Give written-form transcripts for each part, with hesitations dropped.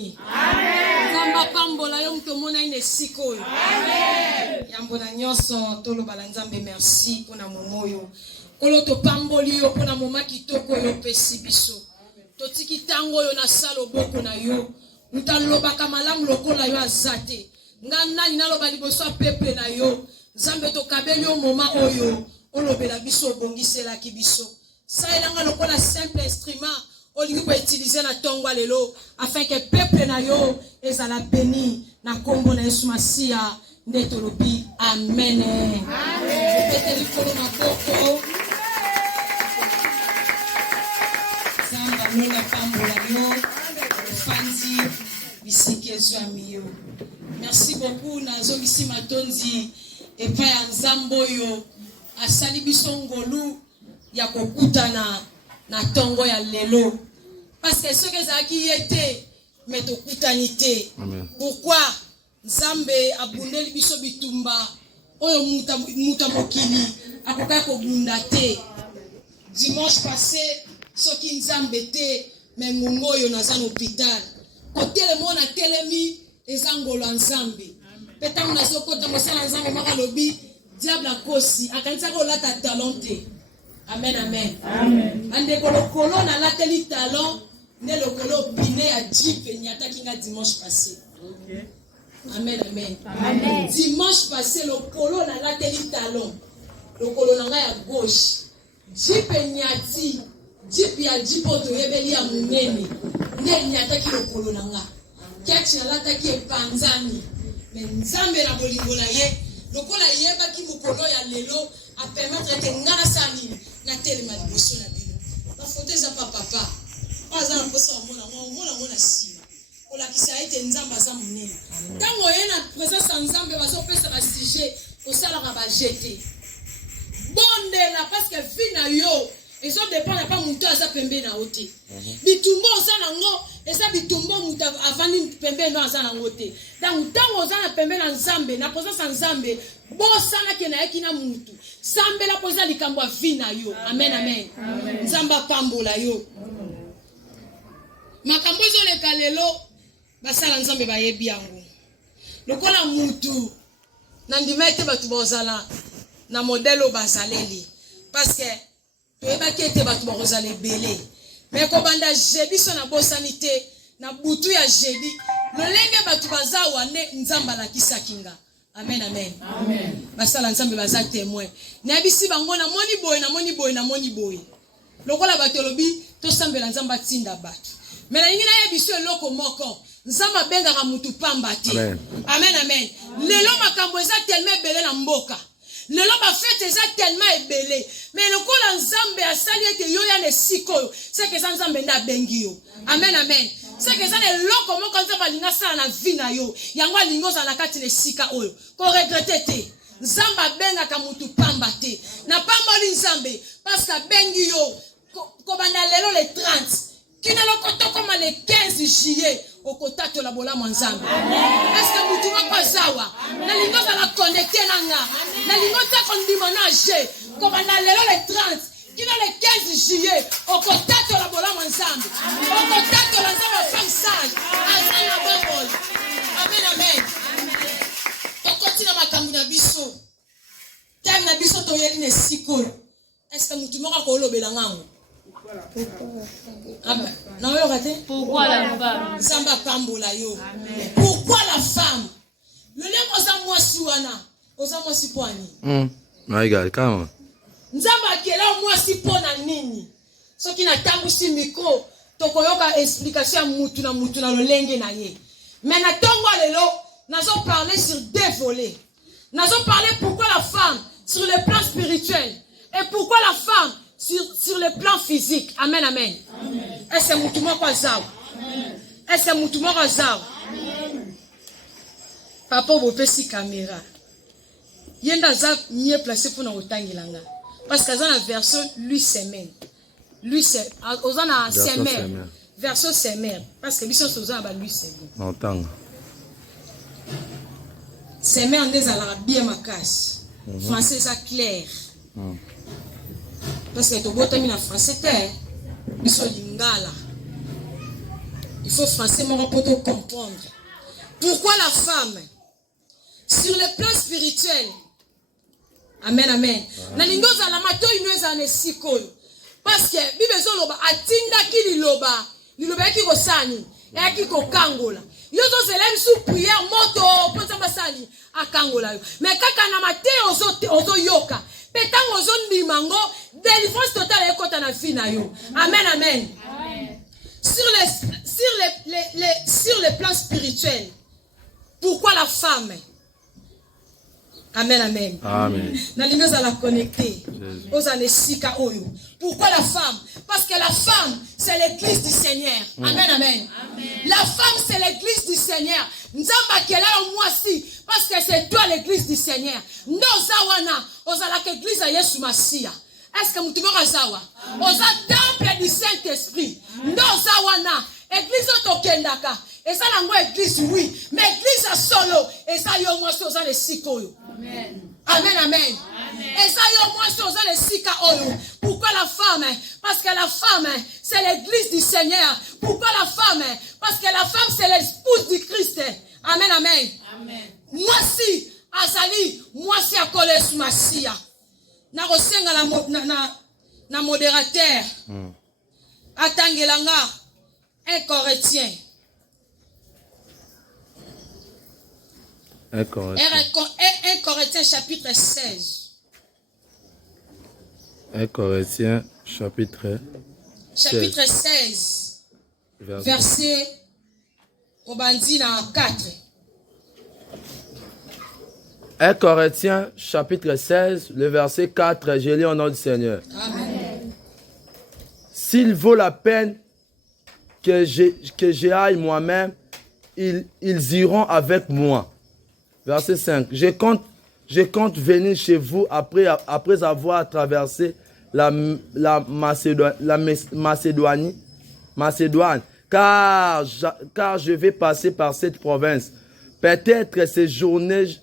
Amen. Nzamba pambola yo mtomona ine siko. Amen. Yambona nyoso tolo balanzambe merci pona momoyo. Kolo to pamboli yo pona moma kitoko yo pesi biso. Totiki tango yo na salo boko na yo. Mutaloba kamalamu lokola yo azate. Ngana ninaloba liboso pepe na yo. Zambe to kabeli yo moma oyo. Olobela biso bongisela ki biso. Ça elanga lokola simple instrument. Olingi ko utiliser na tongwa lelo afin que peuple na yo ezala béni na kombo na Yesu Masia ndetolobi amen. Amen. Peteli kolo na boko. Samba lola pambola yo. Fanzi bisikezo amiyo. Merci beaucoup na zongisi matonzi epa ya nzambo yo asali biso ngolu ya kokutana na tongo ya lelo. Parce que ce que ça qui était mais to kutanité. Pourquoi Nzambe abundeli biso bitumba oyo muta mokili akoka ko bundate. Dimanche passé soki Nzambe te mais ngongo yo na zan hôpital. Côté le monde a telemi ezangolo Nzambe. Petang na sokota mosala Nzambe maka lobi diable akosi akanisa ko lata talenté. Amen, amen. Amen. Ande kolo na lateli talon, ne le kolo bine a jipe nyata kinga dimanche passé. Okay. Amen, amen. Amen. Dimanche passé, le kolo na lateli talon, le kolo na ya gauche. Jipe nyati, jipe ya jipo to yebeli ya munene. Ne nyata ki le kolo na nga. Kiachi na lata ki epanzani. Mais nzambe na bolingo na ye, le kolo yeba ki mukolo ya lelo a permettre que ngana sani na telema liboso na bino bafoto eza papa aza na posa mona sima olakisa ete nzambe aza monene ntango ye na présence ya nzambe bazopesa basujet osalaka bajete bondela parce que vi na yo ezodépendre pa moto aza pembe na yo te bitumba oza nango eza bitumba moto avandi pembe no aza nango te donc ntango oza na pembe na nzambe na présence ya nzambe bosalaki na yeki na mutu sambela poza likambo vi na yo. Amen, amen. Nzamba pambola yo. Makambo ezoleka lelo basala nzambe bayebi yango lokola mutu na ndima ete batu bozala na modelo bazaleli parce que toyebaki ete batu bazala ebele mais kobanda jeudi so na bosanité na butu ya jeudi lolenge batu bazawa nde nzamba lakisaki nga. Amen, amen. Amen. Basala nzambe baza témoin. Na bisi bango na moni boy. Lokola batolobi to sambela nzamba tinda batu. Mais na ngina yebiso eloko moko. Nzamba benga ka mutu pamba ti. Amen. Amen, amen. Lelo makambo eza tellement ebele na mboka. Lelo ba fête eza tellement ebele. Mais lokola nzambe asali ete yo ya ne sikoyo, c'est que nzambe nda bengi yo. Amen, amen. C'est que ça le loko moko nzamba linga sala na vie na yo. Yango lingo za na kati ne sika oyo. Ko regretter te. Nzamba benga ka mutu pamba te. Na pamba li nzambe parce que bengi yo ko banda lelo le 30. Kina lokoto koma le 15 juillet okotato la bola nzambe. Est-ce que mutu mako zawa? Na lingo za la connecter nanga. Na lingo ta kondima na je. Ko banda lelo le 30. Kina le 15 juillet okotato la bola nzambe. Okotato la nzambe femme sage. Azana babol. Amen, amen. Tokotina makambu na biso. Time na biso to yeli ne sikolo. Est-ce que mutu moko ko lobela ngango? Pourquoi la femme? Zamba pambola yo. Pourquoi la femme? Le lengo za mwasi wana. Oza mwasi poani. Regarde, comment? Nzamba akela mwasi pona nini? Soki na tangu si micro, tokoyoka explication mutu na lolenge na ye. Mais na tongo lelo, nazo parler sur deux volets. Nazo parler pourquoi la femme sur le plan spirituel et pourquoi la femme sur le plan physique. Amen, amen. Est-ce que mutu moko azao? Est-ce que mutu moko azao? Papa bopesi caméra. Yenda za mieux placé pour na otangilanga. Parce que dans la version lui semaine. Lui c'est aux ana semaine. Version semaine parce que lui sont aux ana lui semaine. Entend. Semaine on est à la bien makasi. Français ça clair. Parce que to botami na français te biso lingala. Il faut français pour comprendre. Pourquoi la femme, sur le plan spirituel, amen, amen. Nalingoza la mato inweza nesiko. Parce que Bible zoloba atinda ki liloba yaki kosani, yaki kokangola. Yo zo zelem sous prière moto ponza basani akangola yo. Mais kaka na mate ozo yoka. Petango ozo ndimango délivrance totale ekota na vie na yo. Amen, amen. Sur le plan spirituel, pourquoi la femme? Amen, amen. Amen. Nalingoza la connecter aux anesika oyo. Pourquoi la femme? Parce que la femme, c'est l'église du Seigneur. Amen, amen. La femme, c'est l'église du Seigneur. Nzamba kela moi si, parce que c'est toi l'église du Seigneur. Ndoza wana, ozala l'église à Yesu Masia. Est-ce que mutumo kazawa? Oza temple du Saint-Esprit. Ndoza wana, église otokendaka. Et ça lango église oui, mais église à solo et ça yo moi so za le sikoyo. Amen. Amen, amen. Et ça yo moi so za le sika oyo. Pourquoi la femme? Parce que la femme c'est l'église du Seigneur. Pourquoi la femme? Parce que la femme c'est l'épouse du Christ. Amen, amen. Amen. Moi si azali, moi si akole sous Masia. Na rosenga na modérateur. Atangelanga un Corinthien. 1 Corinthiens chapitre 16. 1 Corinthiens chapitre 16. Verset Obandina 4. 1 Corinthiens chapitre 16, le verset 4, je lis au nom du Seigneur. Amen. S'il vaut la peine que j'aille moi-même, ils iront avec moi. Verset 5. Je compte venir chez vous après avoir traversé la Macédoine, car je vais passer par cette province. Peut-être séjournerai-je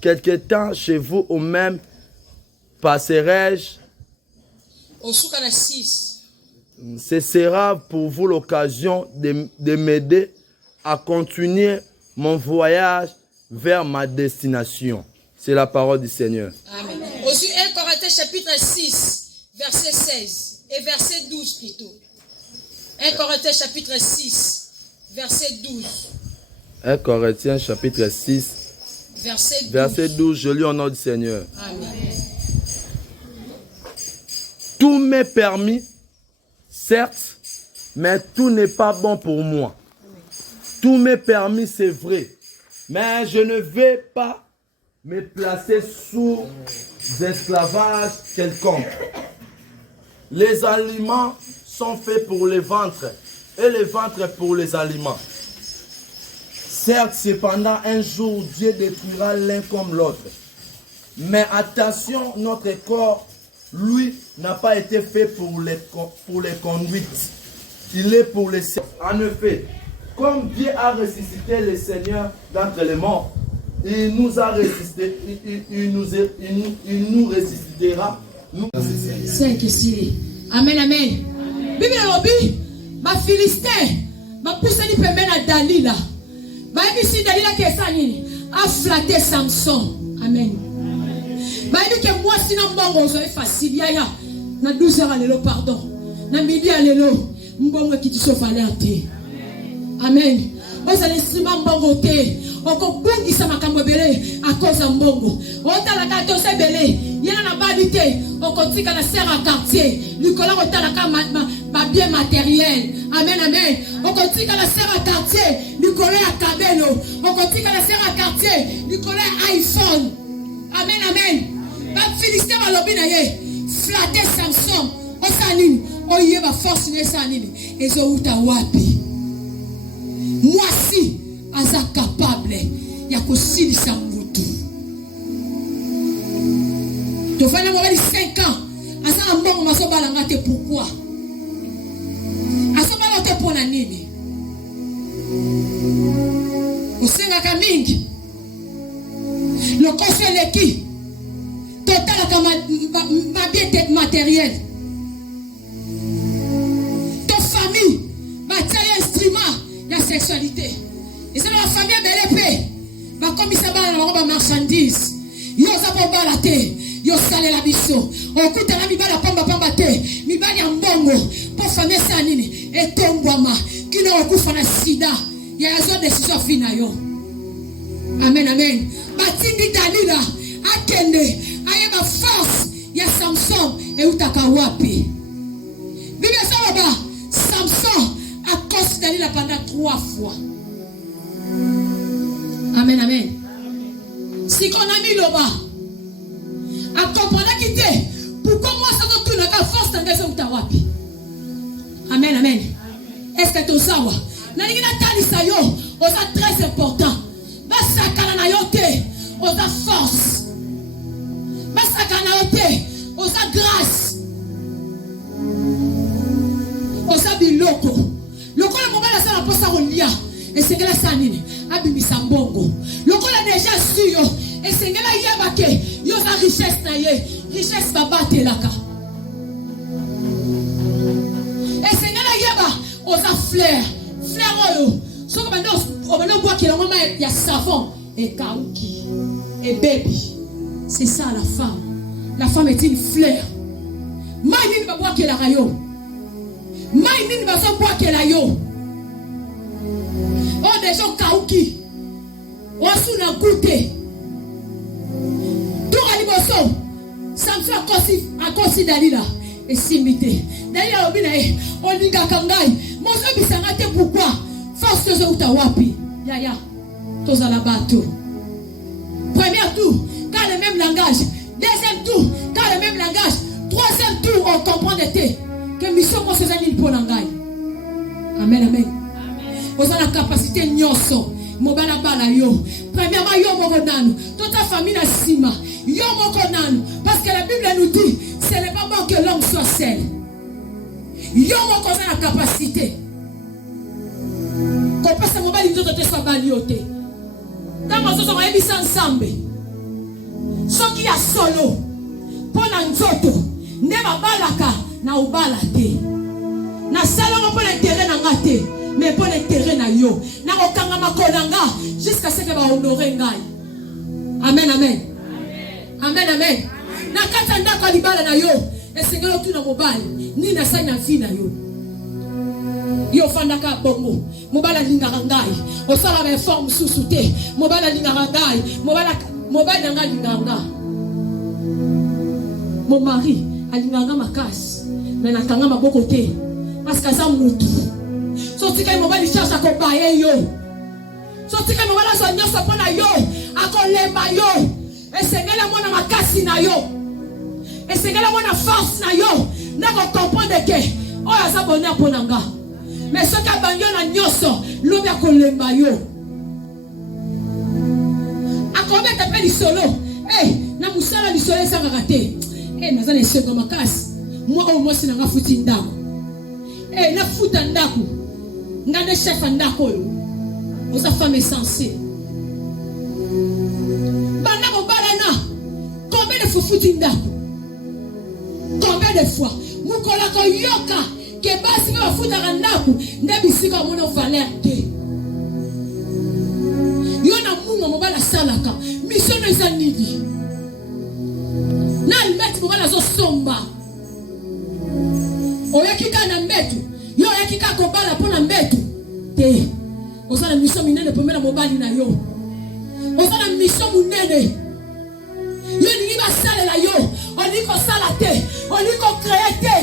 quelque temps chez vous, ou même passerai-je. Ce sera pour vous l'occasion de m'aider à continuer mon voyage vers ma destination. C'est la parole du Seigneur. Amen. Aussi 1 Corinthiens chapitre 6, verset 16 et verset 12 plutôt. 1 Corinthiens chapitre 6, verset 12. 1 Corinthiens chapitre 6, verset 12. Je lis au nom du Seigneur. Amen. Tout m'est permis, certes, mais tout n'est pas bon pour moi. Tout m'est permis, c'est vrai, mais je ne vais pas me placer sous esclavage quelconque. Les aliments sont faits pour les ventres et les ventres pour les aliments. Certes, cependant, un jour, Dieu détruira l'un comme l'autre. Mais attention, notre corps, lui, n'a pas été fait pour les conduites. Il est pour les... En effet, comme Dieu a ressuscité le Seigneur d'entre les morts, il nous a ressuscité, il nous ressuscitera. Amen, amen. Bible lobi, ma Philistin, ma poussani pembe na Dalila. Ba ebisi Dalila kesa nini? A flatté Samson. Amen. Ba ebi ke moi sina mbongo zo facile ya na 12h alelo pardon. Na midi alelo mbongo kitiso fale ate. Amen. Oza l'instrument mbongo te. Oko bungisa makambo bele à cause de mbongo. Otala ka to se bele. Yana na badite. Oko tika na serre à quartier. Nicolas otala ka ma bien matériel. Amen, amen. Oko tika na serre à quartier. Nicolas a cabello. Oko tika na serre à quartier. Nicolas iPhone. Amen, amen. Ba Philistin ba lobi na ye. Flatter Samson. Osanini. Oye ba force ne sanini. Ezo uta wapi. Moi si aza capable ya kosilisa mutu. To fana mo bali 5 ans aza mbongo maso balanga te pourquoi? Aso bala te pona nini? Osenga ka mingi. Le conseil leki total ka ma bien matériel. Ta famille sexualité. Et c'est la famille belle épée. Va comme ça va la marchandise. Yo za po balate. Yo sale la biso. Okuta na mibala pamba te. Mibali ya mbongo. Po famille sa nini. Etombwama. Kino okufa na sida. Ya zo décision fina yo. Amen, amen. Batindi Dalila. Akende. Ayeba force. Ya Samson. E utaka wapi. Bible ça Samson a cause Dalila pendant 3 fois. Amen, amen. Si qu'on a mis là-bas, à comprendre qu'il était, pourquoi moi ça doit tout la force d'engager au tawapi. Amen, amen. Est-ce que tu sais quoi? Nani na tali sayo, osa très important. Basaka na yote, osa force. Basaka na yote, osa grâce. Osa biloko. Loko la mobile ça la posa rolia. Et c'est que la sanine, abimisa mbongo. Loko la déjà suyo. Et c'est que la yabake, yo sa richesse na ye, richesse babate laka. Et c'est que la yaba, osa fleur oyo. So comme on boit qui la maman ya savon et kaouki et baby. C'est ça la femme. La femme est une fleur. Maïni va boire qui la rayo. Maïni va so boire qui la yo. Oh, des gens kaouki. On a goûté. Tout à l'immotion. Samson a conçu Dalila. Et s'imiter. Dalila obinae. On dit kangai. Mon soeur bisangate pourquoi? Force de utawapi. Yaya. Tous à la bateau. Premier tour. Car le même langage. Deuxième tour. Car le même langage. Troisième tour. On comprend de thé. Que mission qu'on se zanine pour langai. Amen, amen. Vous avez la capacité nyoso. Mobala bala yo. Premièrement, yo mokonanu. Toute ta famille na sima. Yo mokonanu. Parce que la Bible nous dit, ce n'est pas bon que l'homme soit seul. Yo mokonanu la capacité. Qu'on passe à mobile, il doit être balioté. Quand on se met ensemble, ce qui a solo, pour l'anzoto, ne va balaka, na ubalate. Na salon pour l'intérêt na ngate. Mais pour l'intérêt na yo na okanga makolanga jusqu'à ce que va honorer ngai. Amen, amen. Amen, amen. Na kata ndako libala na yo esengelo tu na mobile ni na sa na vie na yo. Yo fandaka bongo mobile lingaka ngai osala ba forme susute mobile lingaka ngai mobile nanga linganga. Mon mari alinganga makasi mais nakanga maboko te parce que ça mutu. Sorti que mobile cherche à combattre yo. Sorti que mobile so nyoso pona yo, akolemba yo. Et sengela mona makasi na yo. Et sengela mona force na yo. Ndako comprendre que oh ça bonheur pona nga. Mais ce ka banyo na nyoso, lobi akolemba yo. Akometa pe li solo. Na musala li solo ça raté. Naza na seko makasi. Moi au moins na nga futi ndako. Na futa ndako. Ngane chef ndako yo. Osa femme censée. Bana ko balana. Combien de fois futi ndako? Combien de fois? Mukola ko yoka ke basi ba futa ndako, ndebisika mono valeur te. Yo na munga mobala salaka. Mission na zanidi. Na almet mobala zo somba. Oyakika na mbetu. Yo yakika ko bala pona mbetu. Te. Osala mission minene pomela mobali na yo. Osala mission munene. Yo ni ba sala la yo. On dit ko sala te. On dit ko créer te.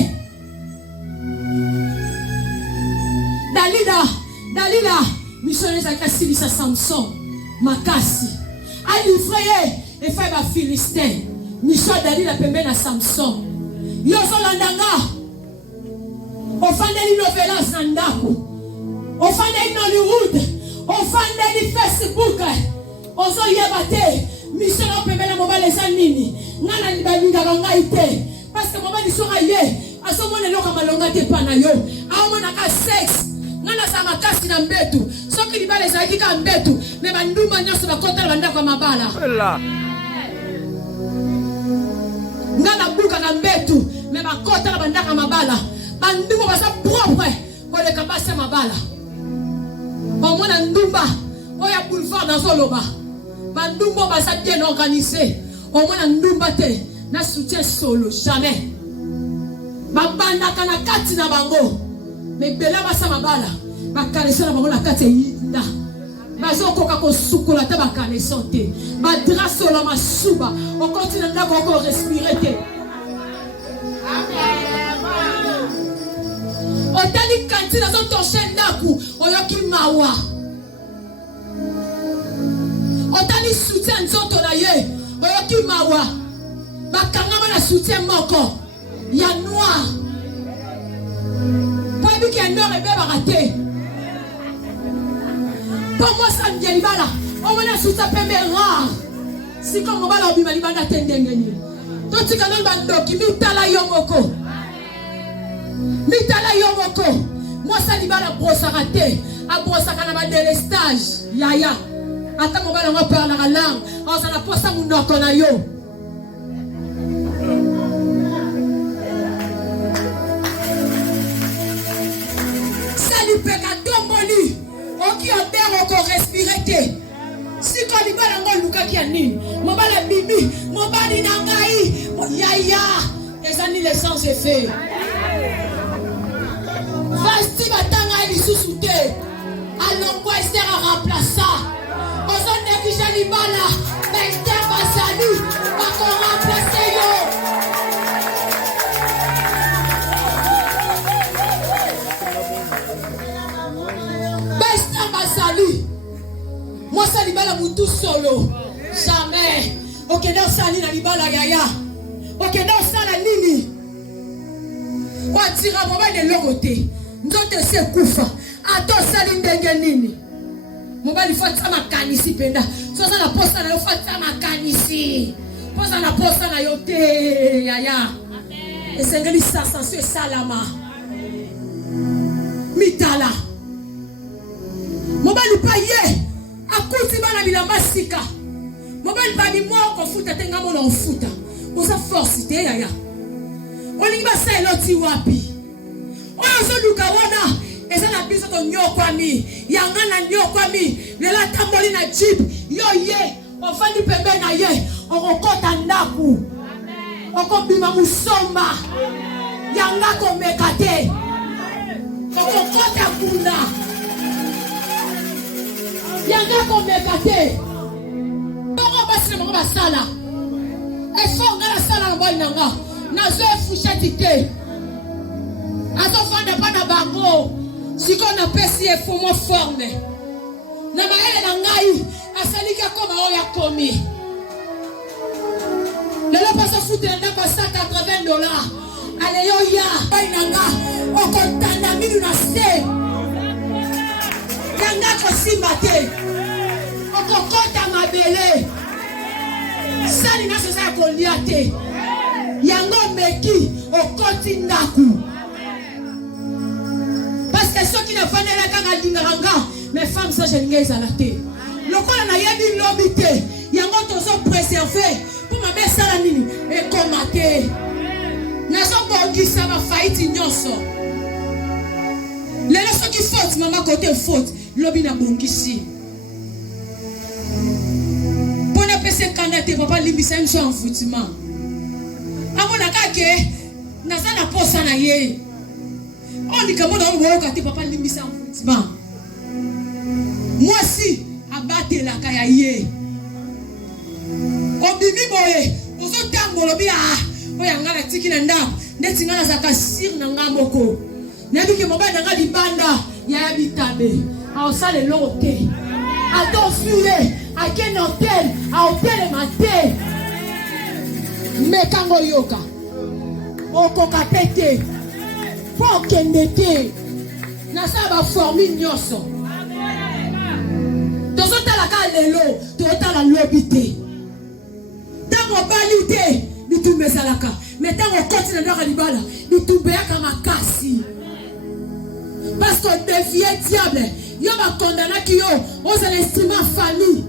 Dalila. Mission les akasili sa Samson. Makasi. A livré et fait ba Philistin. Mission Dalila pembe na Samson. Yo zolandanga. Ofandeli novelas na ndako. Ofandeli Hollywood. Ofandeli Facebook. Ozo yebate. Mission opembe na mobile za nini. Ngana libalinga ngai te. Parce que mobile sera ye. Asomone loka malonga te pana yo. Aomona ka sex. Ngana sa makasi na mbetu. Soki libale za kika mbetu. Me banduma nyoso bakota banda kwa mabala. Ngana buka na mbetu. Me bakota banda kwa mabala. Banduma basa propre. Pour le capacité mabala. Omona ndumba oya boulevard dans Zoloba. Bandumbo basa bien organisé. Omona ndumba te na soutien solo jamais. Babanda kana kati na bango. Mais bela basa mabala. Bakalesa na bango na kati yinda. Bazo koka ko sukola ta bakalesa te. Badra solo masuba. On continue na ko respirer te. Otali kanti na zo toshe ndaku oyoki mawa. Otali soutien nzoto na ye oyoki mawa. Bakanga na soutien moko ya noir. Pas bi ki noir ebe baraté. Pour moi ça me dit bala. On mena soutien pembe rare. Si comme on va la bima libanda tendengeni. Toti kanon bandoki mitala yomoko. Mitala yomoko. Moi ça libala brosa raté. A brosa kana ba délestage. Yaya. Ata mo bala ngopar na langue. On ça la posa munoko na yo. Salut peccato moli. Oki odeur encore respirer. Si quand il va dans le luka qui a nini, mon bal est bibi, mon bal est nangaï, mon yaya, et ça ni l'essence est fait. Vasti batanga et sous-souté, allons quoi Esther à remplacer. Aux autres négligés libala, mais Esther va salut, va qu'on remplacer yo. Esther va salut. Moi ça libala mutu solo. Jamais. Ok non ça ni na libala yaya. Ok non ça la nini. Wa tira mobile de l'autre. Nzote se kufa. Ato sali ndenge nini. Mobile fata makanisi penda. So ça la posta na yo fata makanisi. Posa na posta na yo te yaya. Amen. Esengeli sasa so salama. Mitala. Mobile pa ye. Akuti bana bilamba sika. Mobile ba bi moi ko futa tenga mo na futa. Osa force te yaya. Olingi ba sa eloti wapi. Oyo so luka wana eza na biso to nyokwami. Yanga na nyokwami. Lela tamboli na jeep. Yo ye. Ofandi pembe na ye. Okokota ndaku. Amen. Okobima musomba. Amen. Yanga ko mekate. Okokota kunda. Yanga ko mekate. Bongo basi na bongo sala. Efo ngala sala ngoi nanga. Nazo efushati te. Azo fanda pa na bango. Siko na pesi efo mo forme. Na maele na ngai asalika koma oya komi. Lelo paso fute na kwa $180. Ale yo ya. Bai nanga okotanda minu na se. Yanga ko simbate. Okokota mabele. Sali na sasa ko liate. Yango meki okoti ndaku. Parce que ceux qui ne font pas kanga dingaranga, mes femmes ça je n'ai pas zalaté. Lokola na yebi lobité. Yango tozo préserver pour ma mère sala nini et komaté. Nazo bongisa ba faiti nyonso. Les ceux qui faute maman côté faute. Lobi na bongisi. Pona pese kanate papa limbisa nso en foutima. Amona kake naza na posa na ye. On dit comment on voit kate papa limbisa en foutima. Moi si abate la kaya ye. Obimi boye, ozo tango lobi oya ngala tiki na ndako. Ndeti ngala zaka sir na ngamoko. Nabi ke mobile na ngali banda ya bitabe. A sale lote. A ton filet, a ken hotel, a hotel maté. Mekango yoka. Okoka pete. Po kendete. Na sa ba formi nyoso. Tozo tala ka lelo, to tala lobité. Tango balité, ni tumbe salaka. Mais tango koti na ndaka libala, ni tumbe yaka makasi. Parce qu'on devient diable. Yo va condamner qui yo, on s'estime famille.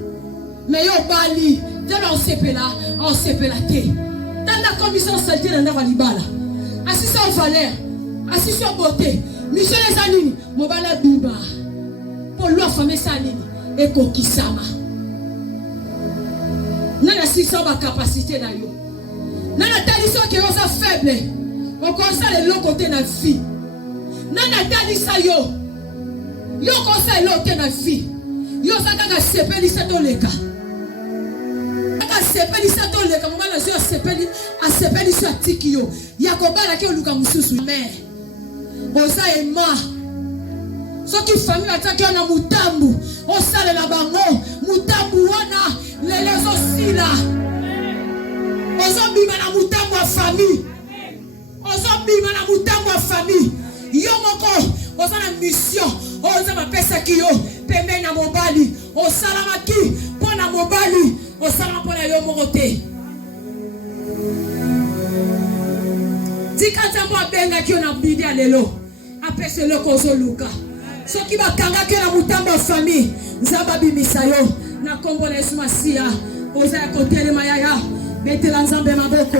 Mais yo bali, on s'épelle la thé. Dans la commission saleté dans la libala. Assistant aux valeurs, assistant aux beautés. Michel les années, mon bala biba. pour loi famille ça nini et kokisama nana si ça ba capacité na yo nana taliso que yo ça faible on conseille le côté na vie nana talisa yo conseille le côté na vie yo ça kaka sepeli setoleka sepeli setoleka mama na yo sepeli so tikio ya kobala ke oluka mususu mais boza ema soki famille ataki na mutambu osale na bango mutambu wana lele zosila ozobima na mutambu wa famille ozobima na mutambu wa famille yo moko oza na mission oza mapesa ki yo pembe na mobali osalamaki pona mobali osala pona yo moko te tikata mo benga ki na bidi alelo apese le kozo luka soki bakanga ke na mutambo famille nzaba bimisa yo na kombo na Yesu Masia oza ya kotele mayaya betela nzambe maboko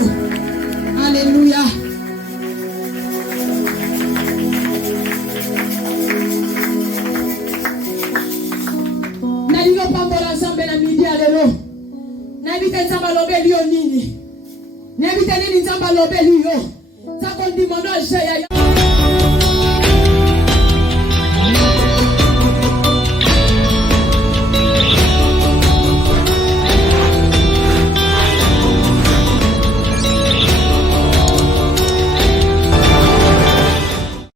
haleluya na lilo pambola nzambe na midi alelo na bite nzamba lobeli yo nini na bite nini nzamba lobeli yo za kondimono ya